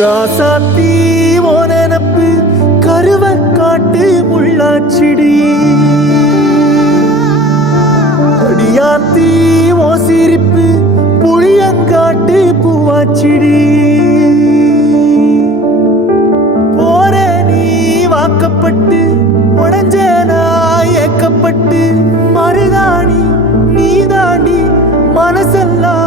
ராசாத்தி ஓ கருவ காட்டு முள்ளாச்சிடி அடியாத்தி ஓ சிரிப்பு புளியங்காட்டு பூவாச்சிடி போற நீ வாக்கப்பட்டு உடஞ்ச நான் ஏக்கப்பட்டு மறுதாணி நீ தாண்டி மனசெல்லாம்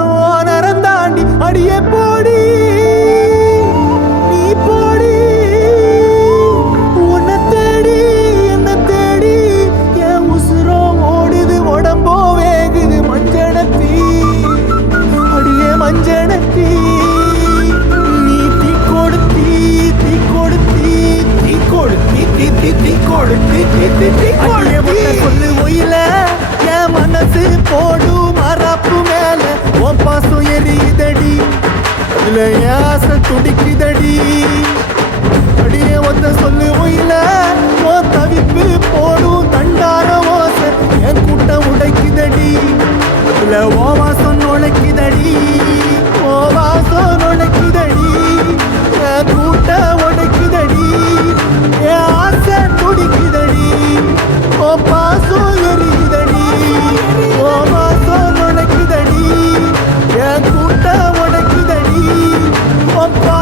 சொல்லு ஒயில. என் மனசு போடு மரப்பு மேல. உன் பாசம் எரியுதடி. அதுல ஏச துடிக்குதடி. Baba.